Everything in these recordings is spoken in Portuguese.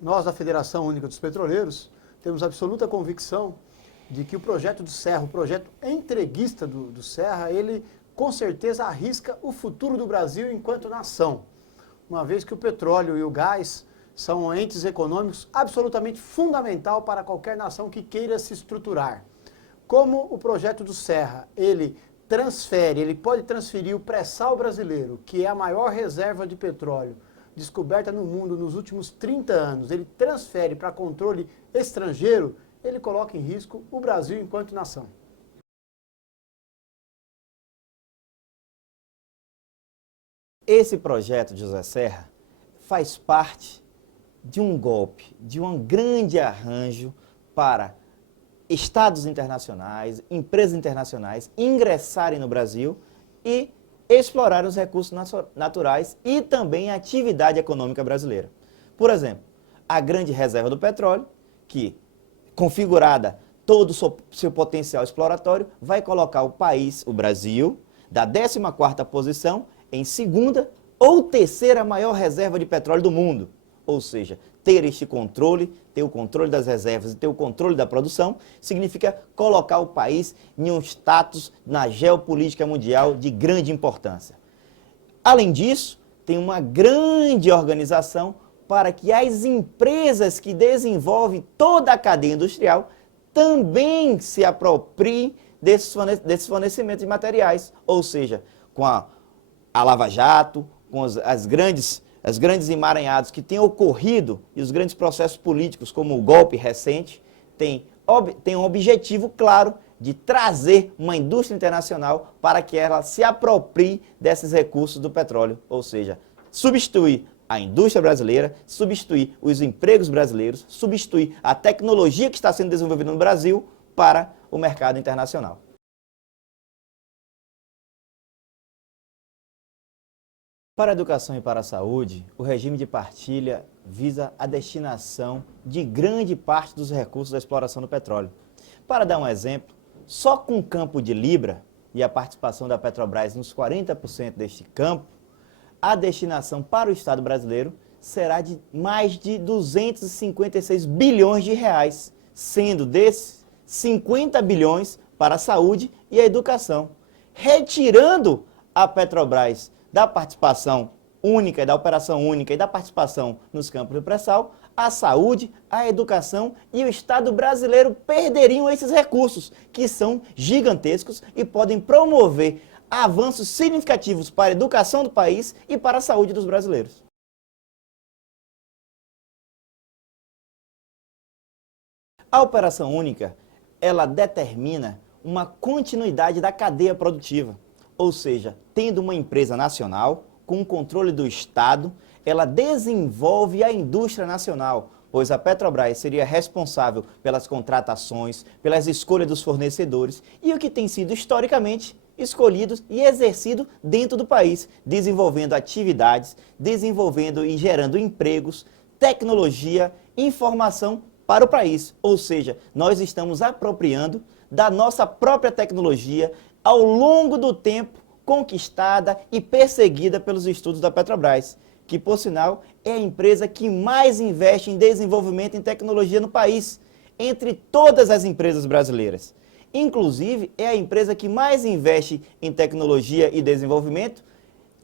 Nós, da Federação Única dos Petroleiros, temos absoluta convicção de que o projeto do Serra, o projeto entreguista do Serra, ele com certeza arrisca o futuro do Brasil enquanto nação, uma vez que o petróleo e o gás são entes econômicos absolutamente fundamental para qualquer nação que queira se estruturar. Como o projeto do Serra, ele pode transferir o pré-sal brasileiro, que é a maior reserva de petróleo descoberta no mundo nos últimos 30 anos, ele transfere para controle estrangeiro, ele coloca em risco o Brasil enquanto nação. Esse projeto de José Serra faz parte de um golpe, de um grande arranjo para estados internacionais, empresas internacionais ingressarem no Brasil e explorar os recursos naturais e também a atividade econômica brasileira. Por exemplo, a grande reserva do petróleo, que, configurada todo o seu potencial exploratório, vai colocar o país, o Brasil, da 14ª posição em segunda ou terceira maior reserva de petróleo do mundo. Ou seja, ter este controle, ter o controle das reservas e ter o controle da produção, significa colocar o país em um status na geopolítica mundial de grande importância. Além disso, tem uma grande organização para que as empresas que desenvolvem toda a cadeia industrial também se apropriem desses fornecimentos de materiais. Ou seja, com a Lava Jato, com as grandes emaranhados que têm ocorrido e os grandes processos políticos, como o golpe recente, tem um objetivo claro de trazer uma indústria internacional para que ela se aproprie desses recursos do petróleo, ou seja, substituir a indústria brasileira, substituir os empregos brasileiros, substituir a tecnologia que está sendo desenvolvida no Brasil para o mercado internacional. Para a educação e para a saúde, o regime de partilha visa a destinação de grande parte dos recursos da exploração do petróleo. Para dar um exemplo, só com o campo de Libra e a participação da Petrobras nos 40% deste campo, a destinação para o Estado brasileiro será de mais de 256 bilhões de reais, sendo desses 50 bilhões para a saúde e a educação, retirando a Petrobras da participação única, da operação única e da participação nos campos do pré-sal, a saúde, a educação e o Estado brasileiro perderiam esses recursos, que são gigantescos e podem promover avanços significativos para a educação do país e para a saúde dos brasileiros. A operação única, ela determina uma continuidade da cadeia produtiva. Ou seja, tendo uma empresa nacional, com o controle do Estado, ela desenvolve a indústria nacional, pois a Petrobras seria responsável pelas contratações, pelas escolhas dos fornecedores e o que tem sido historicamente escolhido e exercido dentro do país, desenvolvendo atividades, desenvolvendo e gerando empregos, tecnologia, informação para o país. Ou seja, nós estamos apropriando da nossa própria tecnologia, ao longo do tempo, conquistada e perseguida pelos estudos da Petrobras, que, por sinal, é a empresa que mais investe em desenvolvimento em tecnologia no país, entre todas as empresas brasileiras. Inclusive, é a empresa que mais investe em tecnologia e desenvolvimento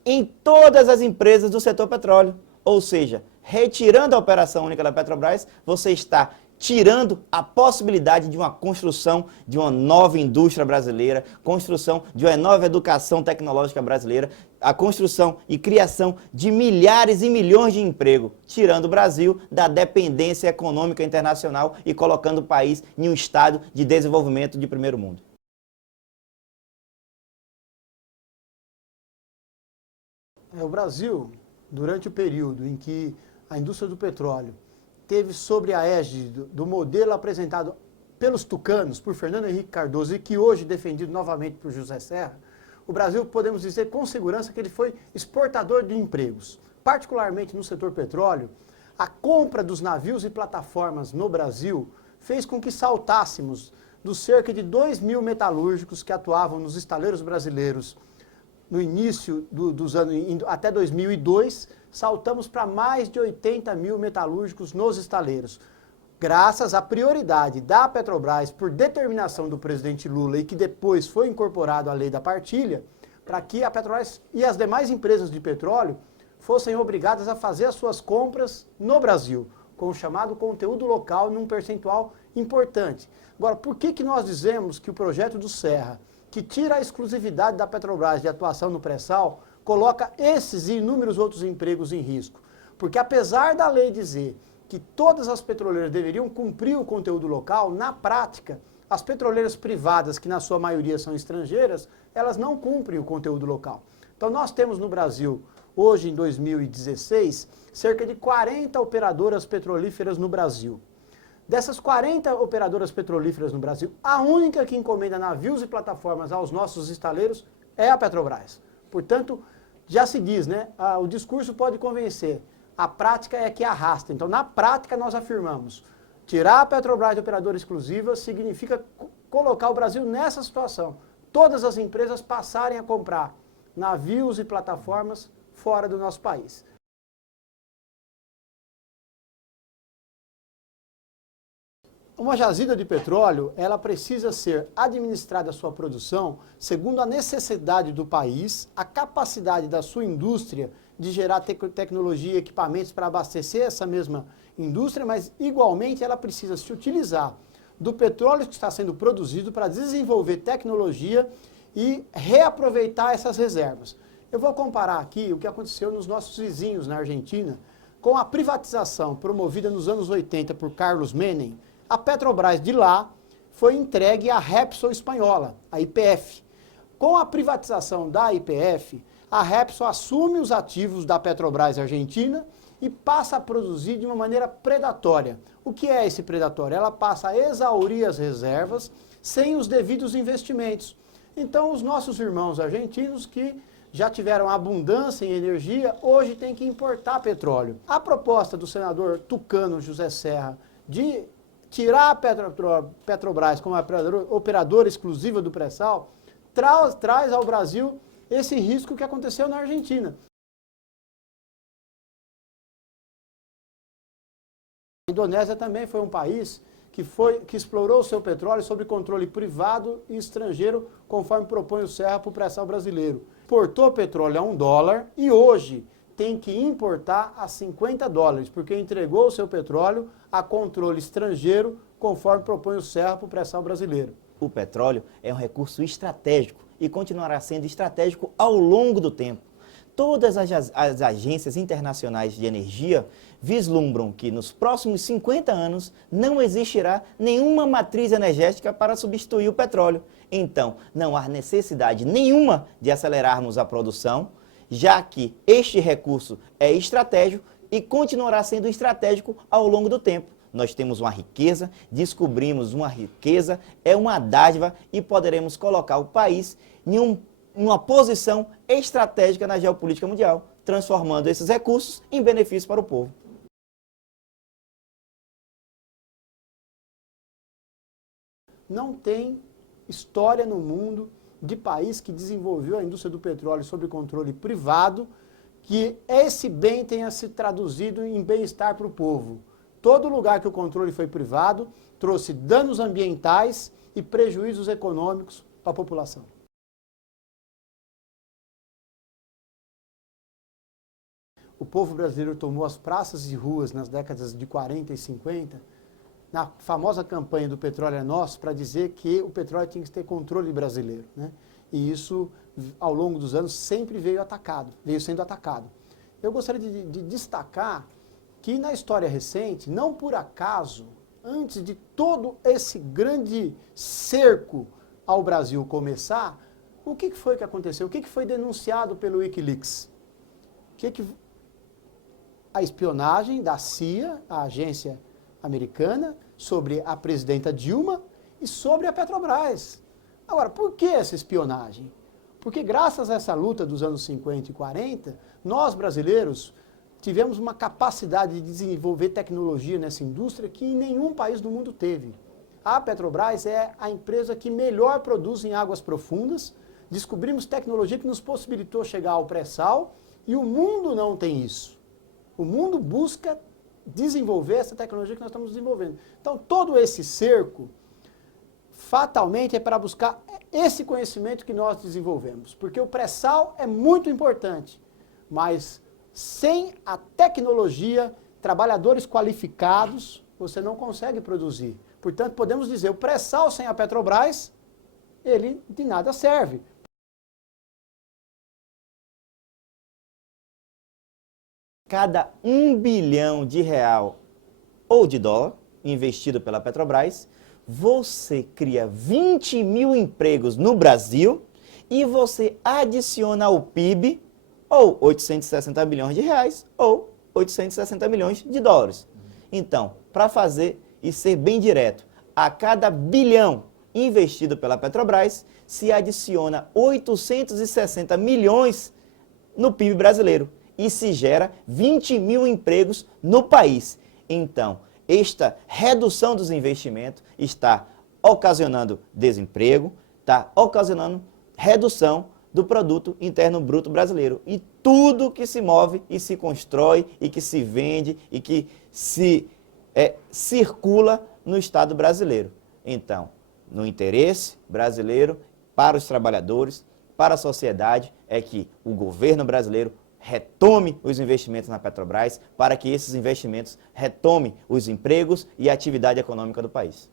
em todas as empresas do setor petróleo. Ou seja, retirando a operação única da Petrobras, você está tirando a possibilidade de uma construção de uma nova indústria brasileira, construção de uma nova educação tecnológica brasileira, a construção e criação de milhares e milhões de empregos, tirando o Brasil da dependência econômica internacional e colocando o país em um estado de desenvolvimento de primeiro mundo. O Brasil, durante o período em que a indústria do petróleo teve sobre a égide do modelo apresentado pelos tucanos, por Fernando Henrique Cardoso, e que hoje é defendido novamente por José Serra, o Brasil, podemos dizer com segurança que ele foi exportador de empregos. Particularmente no setor petróleo, a compra dos navios e plataformas no Brasil fez com que saltássemos dos cerca de 2.000 metalúrgicos que atuavam nos estaleiros brasileiros no início dos anos, até 2002, saltamos para mais de 80 mil metalúrgicos nos estaleiros. Graças à prioridade da Petrobras, por determinação do presidente Lula, e que depois foi incorporado à lei da partilha, para que a Petrobras e as demais empresas de petróleo fossem obrigadas a fazer as suas compras no Brasil, com o chamado conteúdo local num percentual importante. Agora, por que nós dizemos que o projeto do Serra, que tira a exclusividade da Petrobras de atuação no pré-sal, coloca esses e inúmeros outros empregos em risco? Porque apesar da lei dizer que todas as petroleiras deveriam cumprir o conteúdo local, na prática, as petroleiras privadas, que na sua maioria são estrangeiras, elas não cumprem o conteúdo local. Então nós temos no Brasil, hoje em 2016, cerca de 40 operadoras petrolíferas no Brasil. Dessas 40 operadoras petrolíferas no Brasil, a única que encomenda navios e plataformas aos nossos estaleiros é a Petrobras. Portanto, já se diz, né? O discurso pode convencer, a prática é que arrasta. Então, na prática, nós afirmamos, tirar a Petrobras de operadora exclusiva significa colocar o Brasil nessa situação. Todas as empresas passarem a comprar navios e plataformas fora do nosso país. Uma jazida de petróleo, ela precisa ser administrada a sua produção segundo a necessidade do país, a capacidade da sua indústria de gerar tecnologia e equipamentos para abastecer essa mesma indústria, mas igualmente ela precisa se utilizar do petróleo que está sendo produzido para desenvolver tecnologia e reaproveitar essas reservas. Eu vou comparar aqui o que aconteceu nos nossos vizinhos na Argentina com a privatização promovida nos anos 80 por Carlos Menem. A Petrobras de lá foi entregue à Repsol espanhola, a YPF. Com a privatização da YPF, a Repsol assume os ativos da Petrobras argentina e passa a produzir de uma maneira predatória. O que é esse predatório? Ela passa a exaurir as reservas sem os devidos investimentos. Então, os nossos irmãos argentinos que já tiveram abundância em energia, hoje têm que importar petróleo. A proposta do senador tucano José Serra de tirar a Petrobras como operadora exclusiva do pré-sal, traz ao Brasil esse risco que aconteceu na Argentina. A Indonésia também foi um país que explorou o seu petróleo sob controle privado e estrangeiro, conforme propõe o Serra para o pré-sal brasileiro. Importou petróleo a $1 e hoje tem que importar a $50, porque entregou o seu petróleo a controle estrangeiro, conforme propõe o Serra para o pré-sal brasileiro. O petróleo é um recurso estratégico e continuará sendo estratégico ao longo do tempo. Todas as agências internacionais de energia vislumbram que nos próximos 50 anos não existirá nenhuma matriz energética para substituir o petróleo. Então, não há necessidade nenhuma de acelerarmos a produção, já que este recurso é estratégico e continuará sendo estratégico ao longo do tempo. Nós temos uma riqueza, descobrimos uma riqueza, é uma dádiva e poderemos colocar o país em uma posição estratégica na geopolítica mundial, transformando esses recursos em benefício para o povo. Não tem história no mundo de país que desenvolveu a indústria do petróleo sob controle privado, que esse bem tenha se traduzido em bem-estar para o povo. Todo lugar que o controle foi privado trouxe danos ambientais e prejuízos econômicos para a população. O povo brasileiro tomou as praças e ruas nas décadas de 40 e 50, na famosa campanha do Petróleo é Nosso, para dizer que o petróleo tinha que ter controle brasileiro, né? E isso, ao longo dos anos, sempre veio sendo atacado. Eu gostaria de destacar que na história recente, não por acaso, antes de todo esse grande cerco ao Brasil começar, o que foi que aconteceu? O que foi denunciado pelo Wikileaks? A espionagem da CIA, a agência americana, sobre a presidenta Dilma e sobre a Petrobras. Agora, por que essa espionagem? Porque graças a essa luta dos anos 50 e 40, nós brasileiros tivemos uma capacidade de desenvolver tecnologia nessa indústria que nenhum país do mundo teve. A Petrobras é a empresa que melhor produz em águas profundas, descobrimos tecnologia que nos possibilitou chegar ao pré-sal e o mundo não tem isso. O mundo busca desenvolver essa tecnologia que nós estamos desenvolvendo. Então, todo esse cerco, fatalmente, é para buscar esse conhecimento que nós desenvolvemos. Porque o pré-sal é muito importante, mas sem a tecnologia, trabalhadores qualificados, você não consegue produzir. Portanto, podemos dizer, o pré-sal sem a Petrobras, ele de nada serve. Cada R$1 bilhão ou de dólar investido pela Petrobras, você cria 20 mil empregos no Brasil e você adiciona ao PIB ou 860 bilhões de reais ou 860 milhões de dólares. Então, para fazer e ser bem direto, a cada bilhão investido pela Petrobras, se adiciona 860 milhões no PIB brasileiro e se gera 20 mil empregos no país. Então, esta redução dos investimentos está ocasionando desemprego, está ocasionando redução do produto interno bruto brasileiro. E tudo que se move e se constrói e que se vende e que se circula no Estado brasileiro. Então, no interesse brasileiro, para os trabalhadores, para a sociedade, é que o governo brasileiro retome os investimentos na Petrobras para que esses investimentos retomem os empregos e a atividade econômica do país.